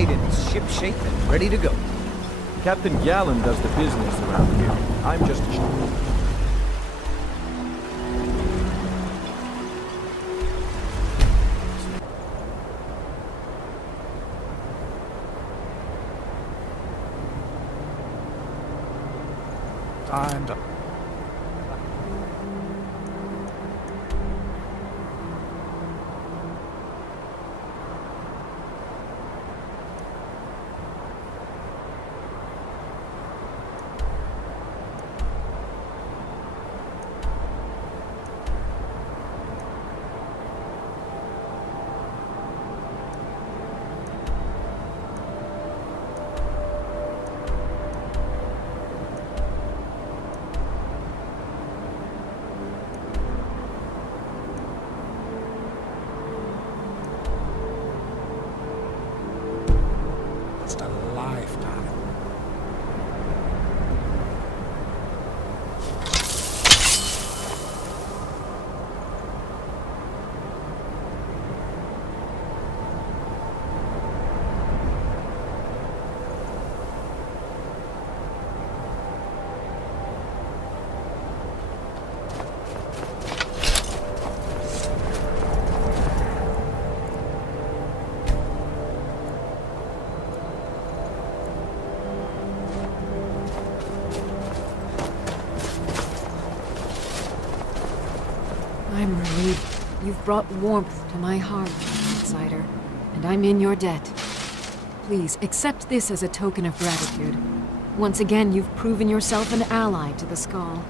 made and shipshape and ready to go. Captain Gallen does the business around here. I'm just a ship. And just a lifetime. I'm relieved. You've brought warmth to my heart, outsider, and I'm in your debt. Please, accept this as a token of gratitude. Once again, you've proven yourself an ally to the Skull.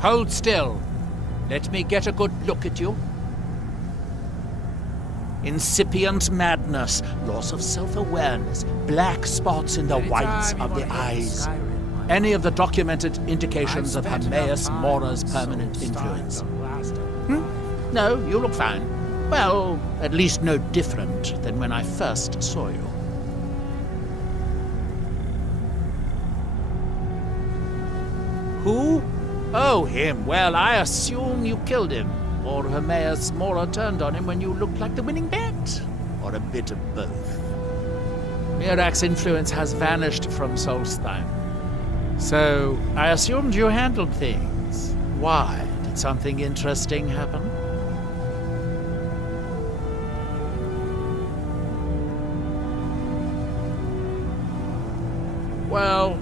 Hold still. Let me get a good look at you. Incipient madness, loss of self-awareness, black spots in the whites of the eyes. Any of the documented indications of Hermaeus Mora's permanent influence. No, you look fine. Well, at least no different than when I first saw you. Who? Oh, him. Well, I assume you killed him. Or Hermaeus Mora turned on him when you looked like the winning bet. Or a bit of both. Mirak's influence has vanished from Solstheim. So, I assumed you handled things. Why? Did something interesting happen? Well,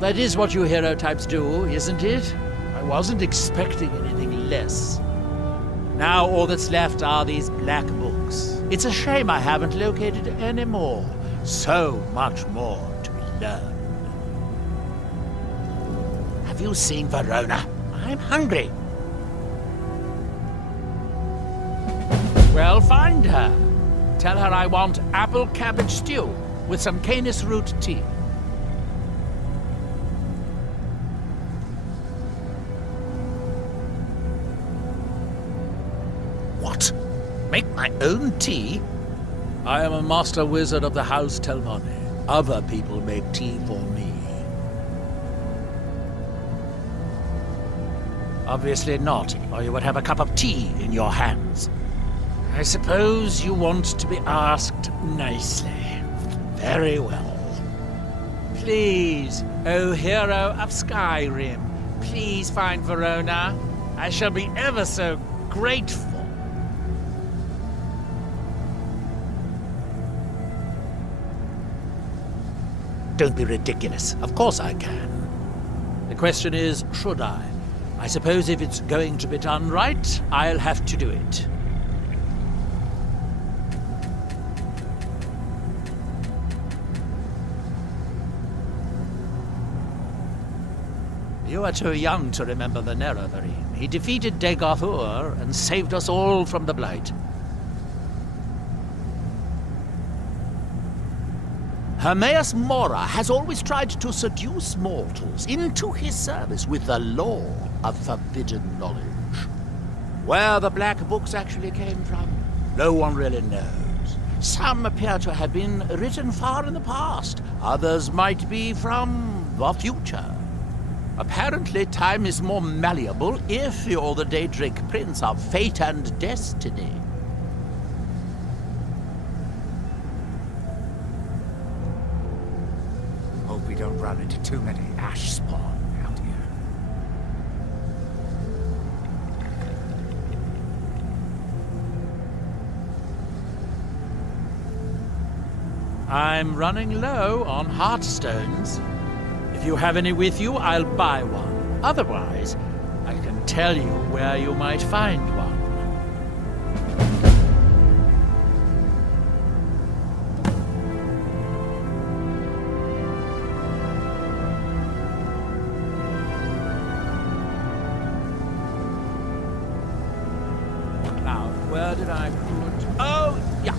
that is what you hero types do, isn't it? I wasn't expecting anything less. Now all that's left are these black books. It's a shame I haven't located any more. So much more to learn. Have you seen Verona? I'm hungry. Well, find her. Tell her I want apple cabbage stew with some canis root tea. What? Make my own tea? I am a master wizard of the House Telvanni. Other people make tea for me. Obviously not, or you would have a cup of tea in your hands. I suppose you want to be asked nicely. Very well. Please, O hero of Skyrim, please find Verona. I shall be ever so grateful. Don't be ridiculous. Of course I can. The question is, should I? I suppose if it's going to be done right, I'll have to do it. You are too young to remember the Nerevarine. He defeated Degothur and saved us all from the Blight. Hermaeus Mora has always tried to seduce mortals into his service with the lore of forbidden knowledge. Where the Black Books actually came from, no one really knows. Some appear to have been written far in the past. Others might be from the future. Apparently, time is more malleable if you're the Daedric Prince of Fate and Destiny. Hope we don't run into too many ash spawn out here. I'm running low on heartstones. If you have any with you, I'll buy one. Otherwise, I can tell you where you might find one. Now, where did I put... Oh, yeah.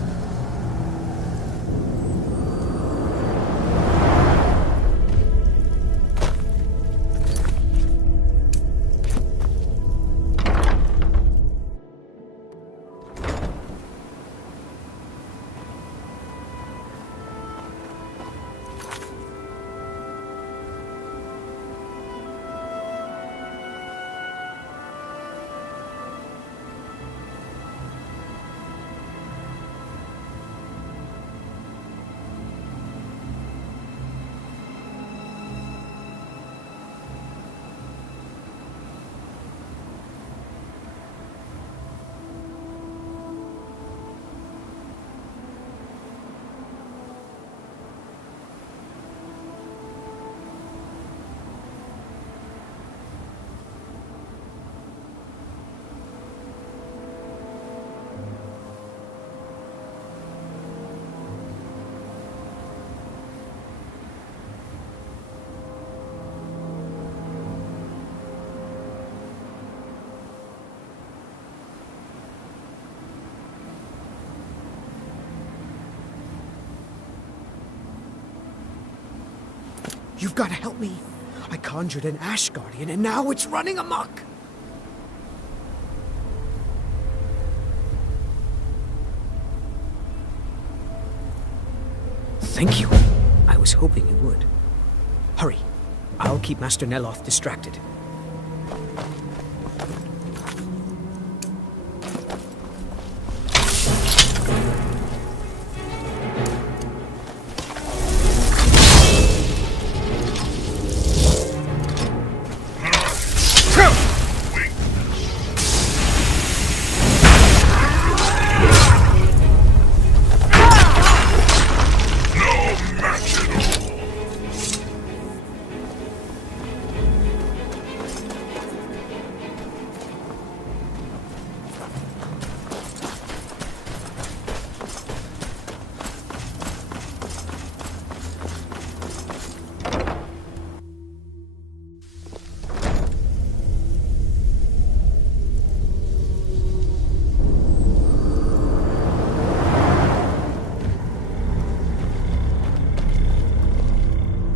You've got to help me. I conjured an Ash Guardian and now it's running amok. Thank you. I was hoping you would. Hurry. I'll keep Master Neloth distracted.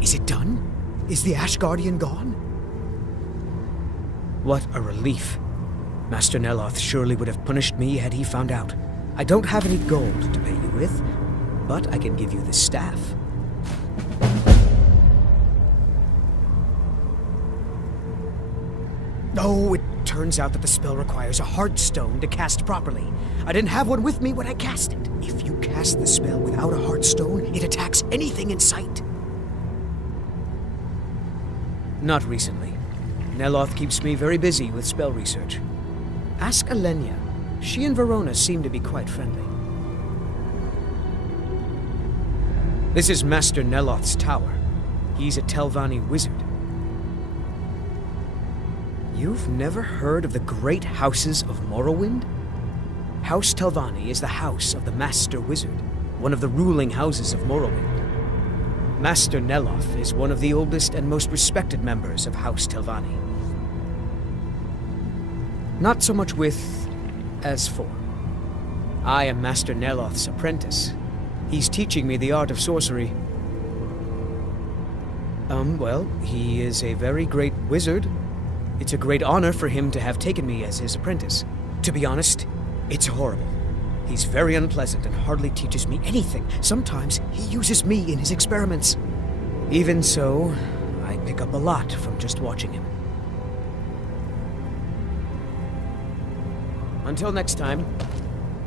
Is it done? Is the Ash Guardian gone? What a relief. Master Neloth surely would have punished me had he found out. I don't have any gold to pay you with, but I can give you this staff. Oh, it turns out that the spell requires a hard stone to cast properly. I didn't have one with me when I cast it. If you cast the spell without a hard stone, it attacks anything in sight. Not recently. Neloth keeps me very busy with spell research. Ask Alenia. She and Verona seem to be quite friendly. This is Master Neloth's tower. He's a Telvanni wizard. You've never heard of the great houses of Morrowind? House Telvanni is the house of the Master Wizard, one of the ruling houses of Morrowind. Master Neloth is one of the oldest and most respected members of House Telvanni. Not so much with as for. I am Master Neloth's apprentice. He's teaching me the art of sorcery. Well, he is a very great wizard. It's a great honor for him to have taken me as his apprentice. To be honest, it's horrible. He's very unpleasant and hardly teaches me anything. Sometimes he uses me in his experiments. Even so, I pick up a lot from just watching him. Until next time,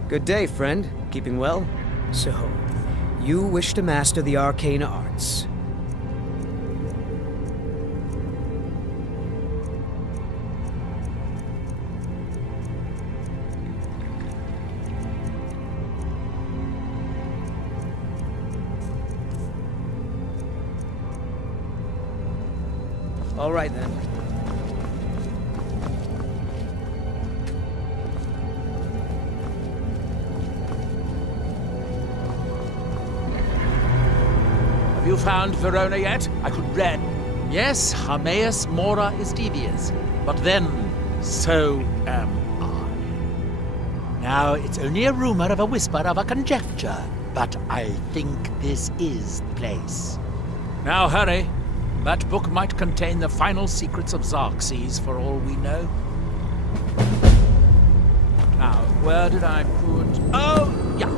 good day, friend. Keeping well? So, you wish to master the arcane arts. All right, then. Have you found Verona yet? I could read. Yes, Hermaeus Mora is devious. But then, so am I. Now, it's only a rumor of a whisper of a conjecture, but I think this is the place. Now hurry. That book might contain the final secrets of Xerxes, for all we know. Now, where did I put... Oh, yeah.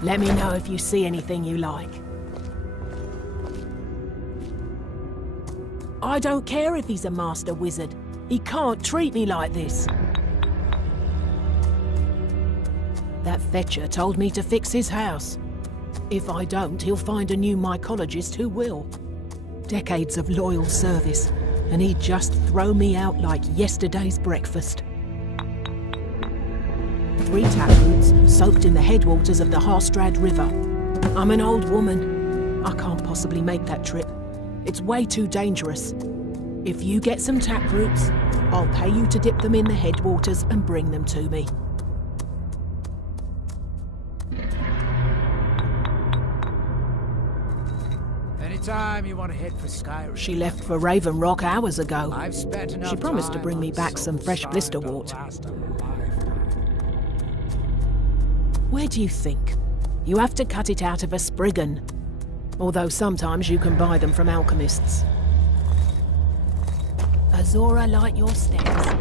Let me know if you see anything you like. I don't care if he's a master wizard. He can't treat me like this. That fetcher told me to fix his house. If I don't, he'll find a new mycologist who will. Decades of loyal service, and he'd just throw me out like yesterday's breakfast. 3 taproots soaked in the headwaters of the Harstrad River. I'm an old woman. I can't possibly make that trip. It's way too dangerous. If you get some taproots, I'll pay you to dip them in the headwaters and bring them to me. Anytime you want to head for Skyrim. She left for Raven Rock hours ago. I've spent enough She promised to time bring me on back some fresh Soulside blister to wort. last a lifetime. Where do you think? You have to cut it out of a Spriggan. Although sometimes you can buy them from alchemists. Azora light your steps.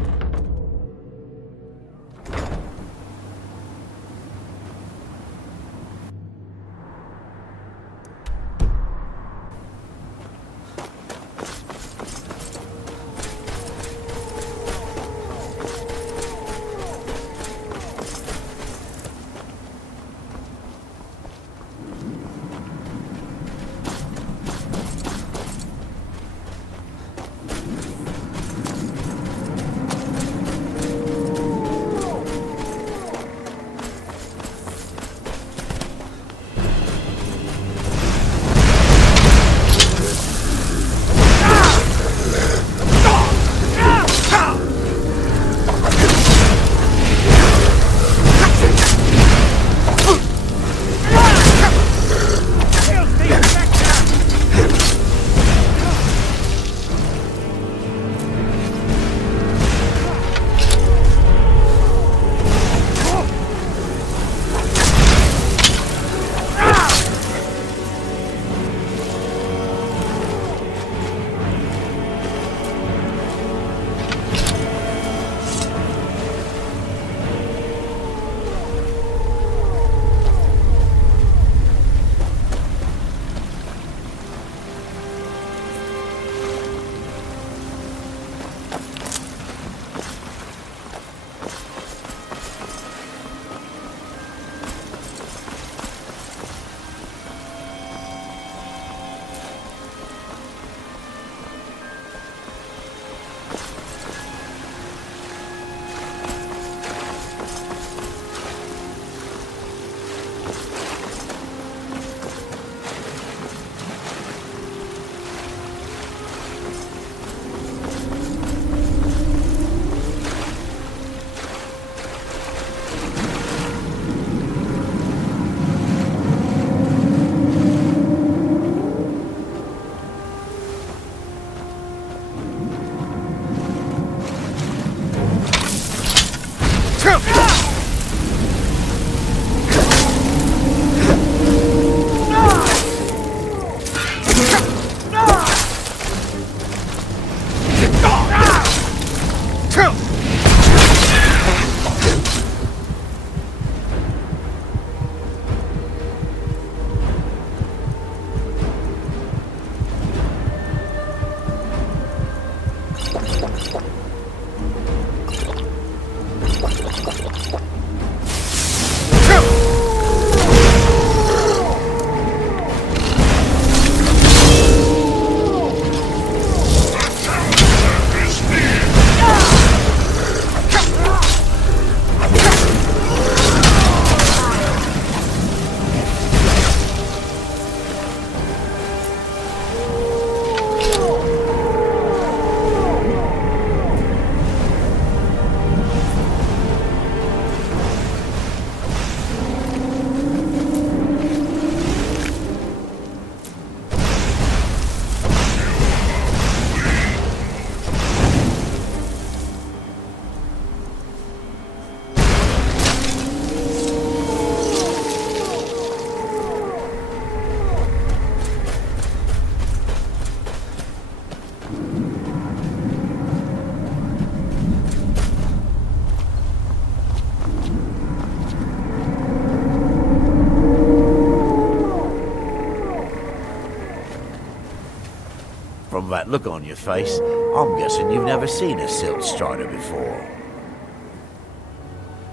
From that look on your face, I'm guessing you've never seen a silt strider before.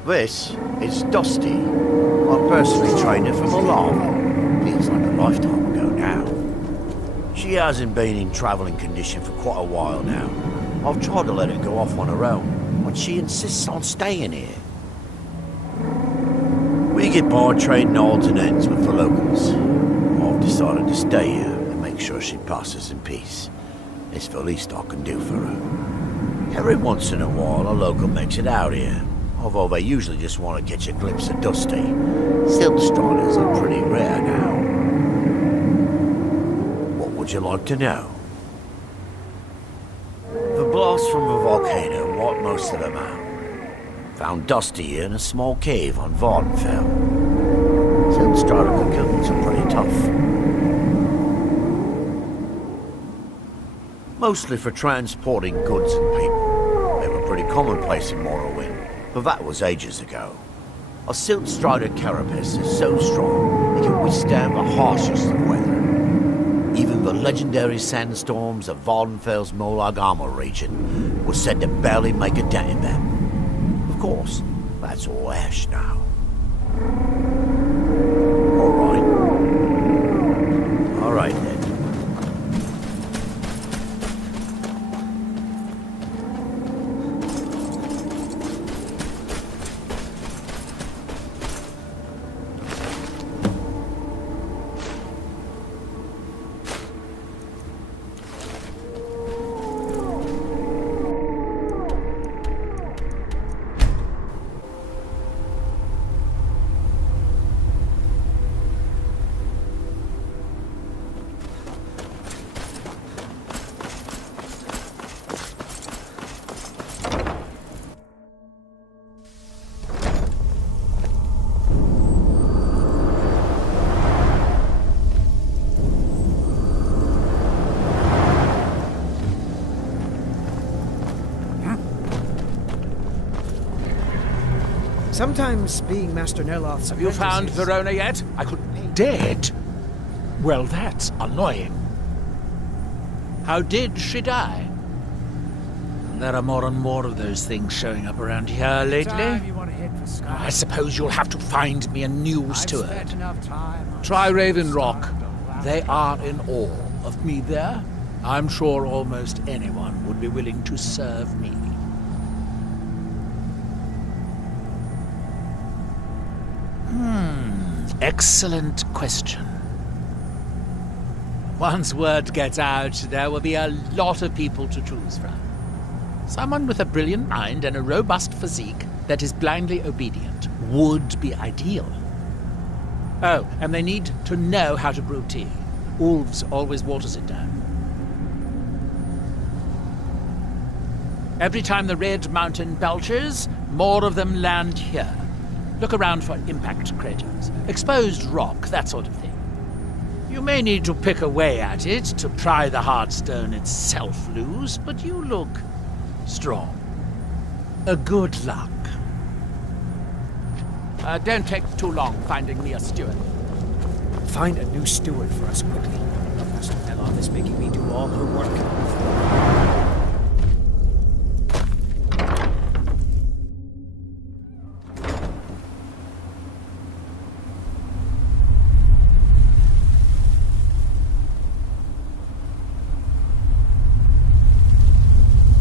This is Dusty. I personally trained her from a lava. Feels like a lifetime ago now. She hasn't been in travelling condition for quite a while now. I've tried to let her go off on her own, but she insists on staying here. We get by trading odds and ends with the locals. I've decided to stay here and make sure she passes in peace. It's the least I can do for her. Every once in a while, a local makes it out here, although they usually just want to catch a glimpse of Dusty. Silt striders are pretty rare now. What would you like to know? The blast from the volcano wiped most of them out. Found Dusty in a small cave on Vardenfell. Silt strider cocoons are pretty tough. Mostly for transporting goods and people. They were pretty commonplace in Morrowind, but that was ages ago. A silt strider carapace is so strong it can withstand the harshest of weather. Even the legendary sandstorms of Vardenfell's Molag Armor region were said to barely make a dent in them. Of course, that's all ash now. All right then. Sometimes being Master Neloth's Have you found apprentice is- Verona yet? I couldn't. Dead? Well, that's annoying. How did she die? There are more and more of those things showing up around here lately. Time you want to head for Skyrim. I suppose you'll have to find me a new I've steward. spent enough time on Try Raven Skyrim Rock. to allow They me are in awe of me there. I'm sure almost anyone would be willing to serve me. Excellent question. Once word gets out, there will be a lot of people to choose from. Someone with a brilliant mind and a robust physique that is blindly obedient would be ideal. Oh, and they need to know how to brew tea. Ulves always waters it down. Every time the Red Mountain belches, more of them land here. Look around for impact craters, exposed rock, that sort of thing. You may need to pick away at it to pry the hard stone itself loose, but you look strong. Good luck. Don't take too long finding me a steward. Find a new steward for us quickly. Master Neloth is making me do all her work.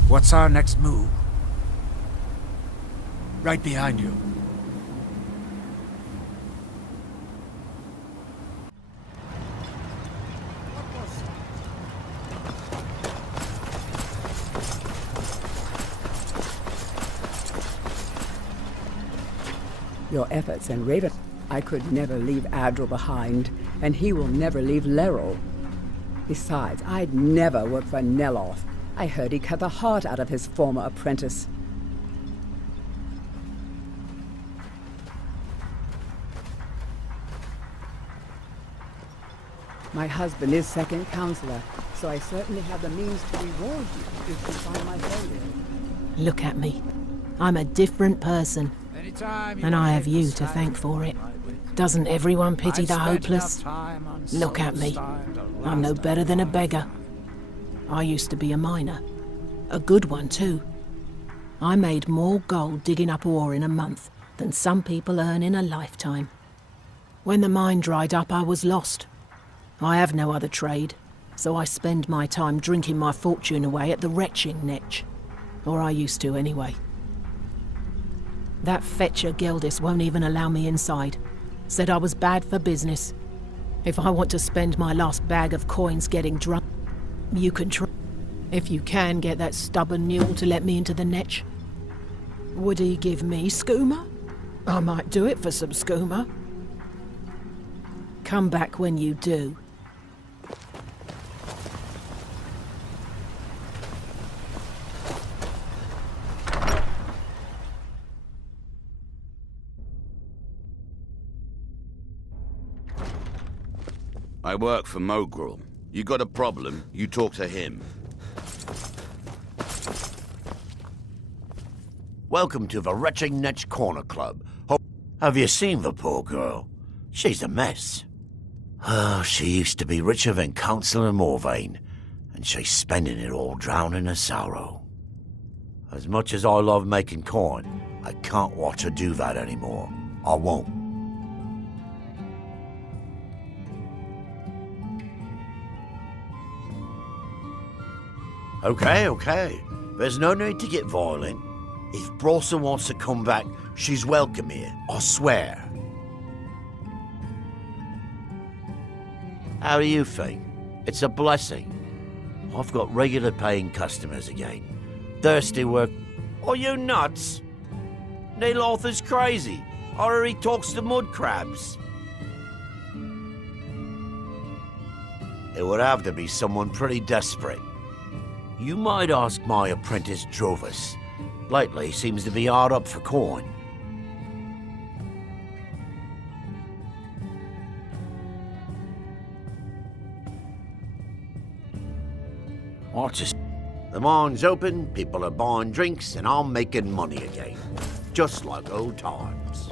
What's our next move? Right behind you. Your efforts and Raven. I could never leave Adril behind, and he will never leave Leril. Besides, I'd never work for Neloth. I heard he cut the heart out of his former apprentice. My husband is second counselor, so I certainly have the means to reward you if you find my failure. Look at me. I'm a different person, Anytime you and want I to have head you for to thank Skyrim, for it. I will. Doesn't everyone pity I've the spent hopeless? enough time on Look at me. Solstheim to I'm no last a better than a beggar. I used to be a miner. A good one, too. I made more gold digging up ore in a month than some people earn in a lifetime. When the mine dried up, I was lost. I have no other trade, so I spend my time drinking my fortune away at the retching netch. Or I used to, anyway. That fetcher Geldis won't even allow me inside. Said I was bad for business. If I want to spend my last bag of coins getting drunk, you can try. If you can get that stubborn mule to let me into the netch. Would he give me skooma? I might do it for some skooma. Come back when you do. I work for Mogrul. You got a problem, you talk to him. Welcome to the Retching Netch Corner Club. Have you seen the poor girl? She's a mess. Oh, she used to be richer than Councillor Morvain, and she's spending it all drowning her sorrow. As much as I love making coin, I can't watch her do that anymore. I won't. Okay. There's no need to get violent. If Brawson wants to come back, she's welcome here, I swear. How do you think? It's a blessing. I've got regular paying customers again. Thirsty work. Are you nuts? Neil Arthur's crazy. Or he talks to mud crabs. It would have to be someone pretty desperate. You might ask my apprentice Drovis. Lately seems to be hard up for coin. The mine's open, people are buying drinks, and I'm making money again. Just like old times.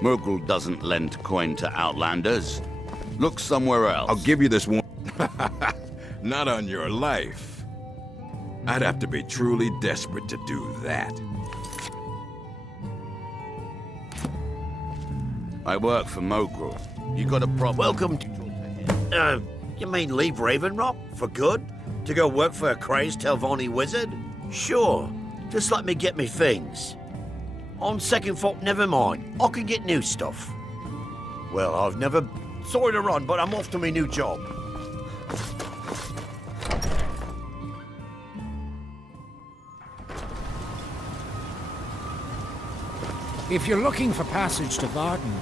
Mogrul doesn't lend coin to outlanders. Look somewhere else. I'll give you this one. Not on your life. I'd have to be truly desperate to do that. I work for Mogrul. You got a problem? Welcome to... you mean leave Ravenrock? For good? To go work for a crazed Telvanni wizard? Sure. Just let me get me things. On second thought, never mind. I can get new stuff. Well, I've never... Sorry to run, but I'm off to my new job. If you're looking for passage to Varden,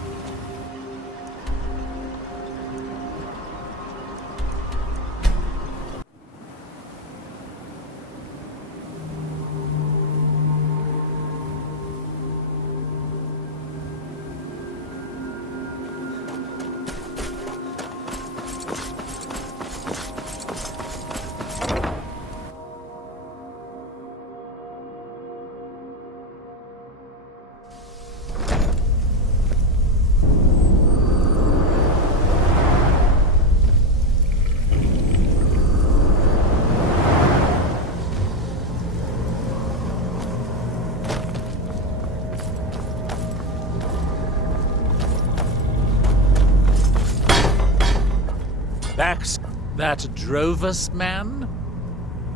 That Drovis man?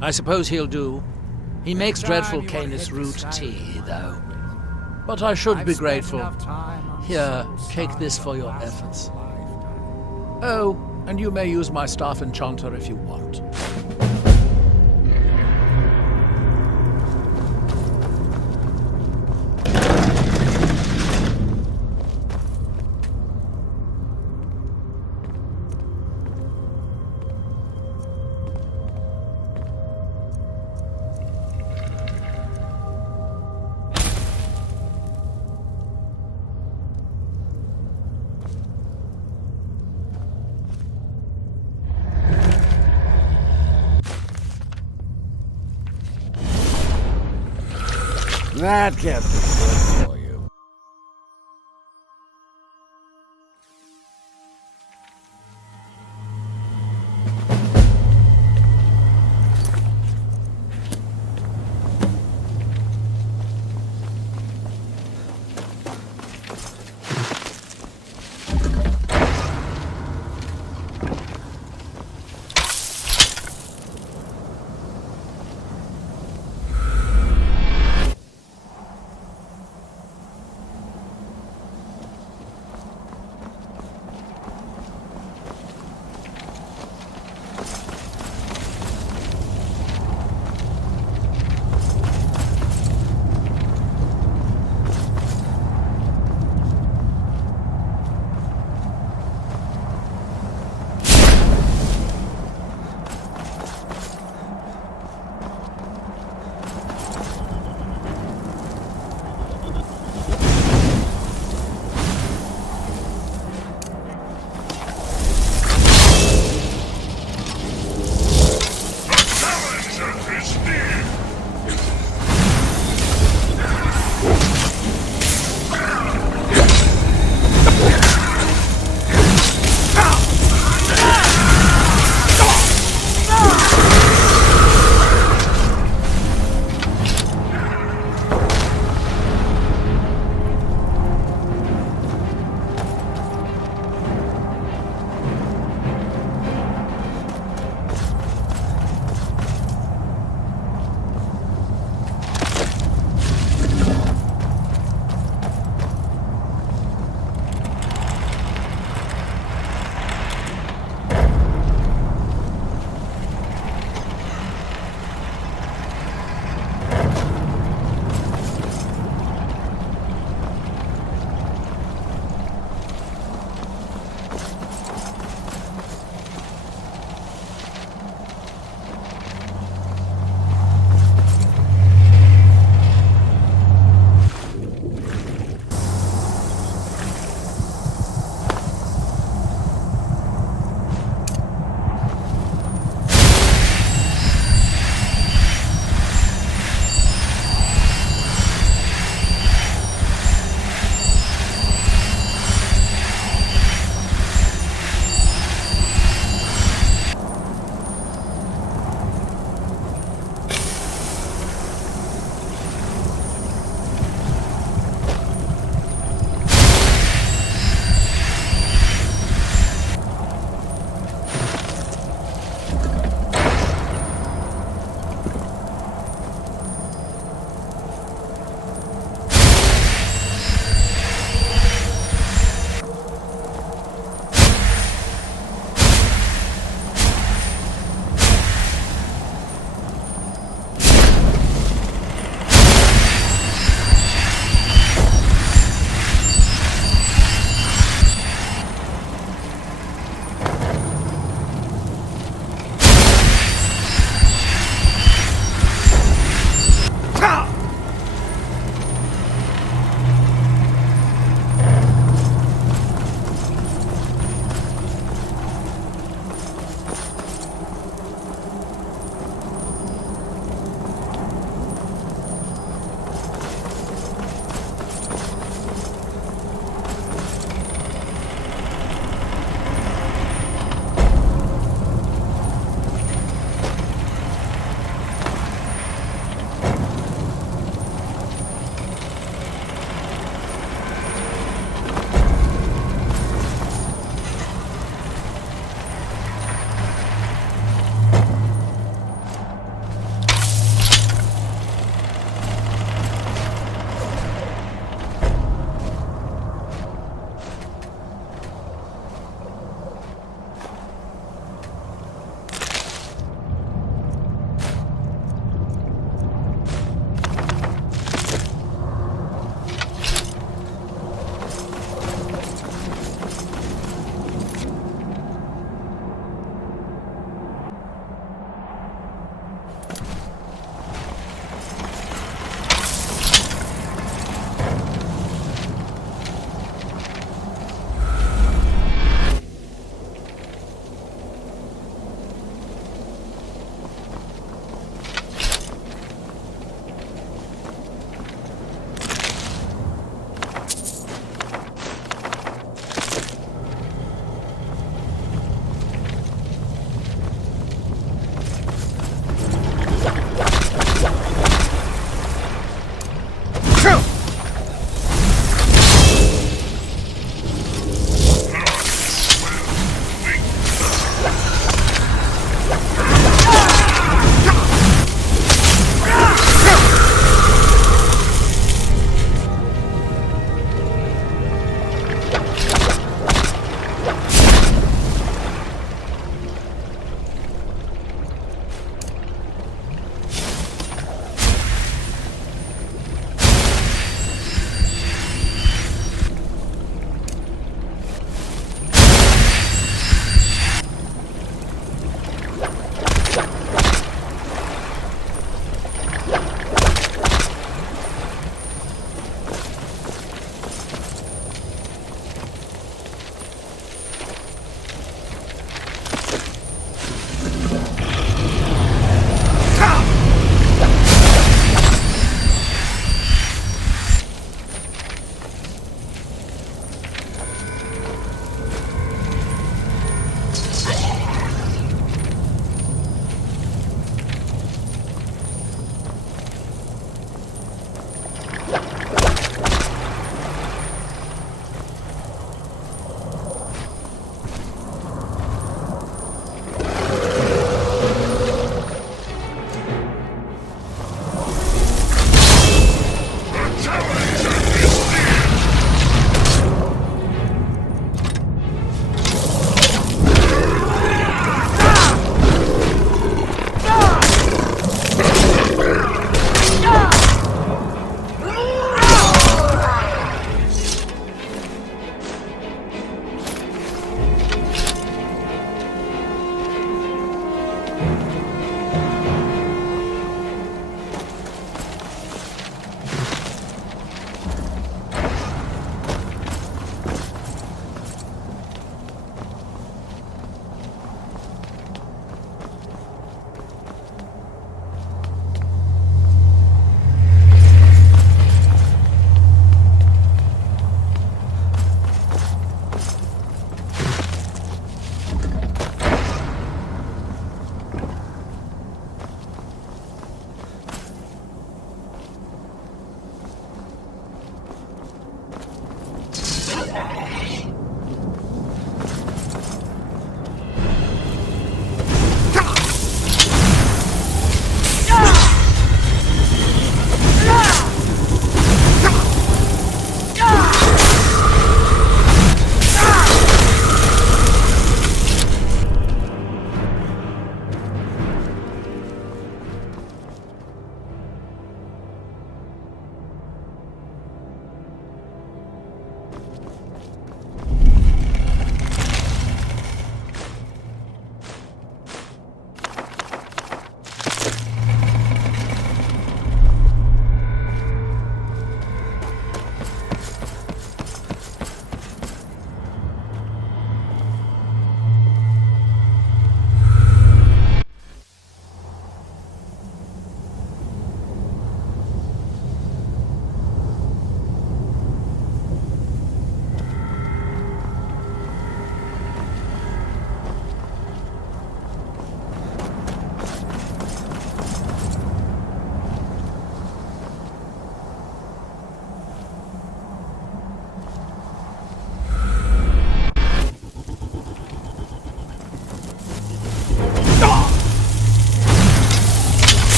I suppose he'll do. He makes dreadful Canis root tea, though. But I should be grateful. Here, take this for your efforts. Oh, and you may use my staff enchanter if you want. that kept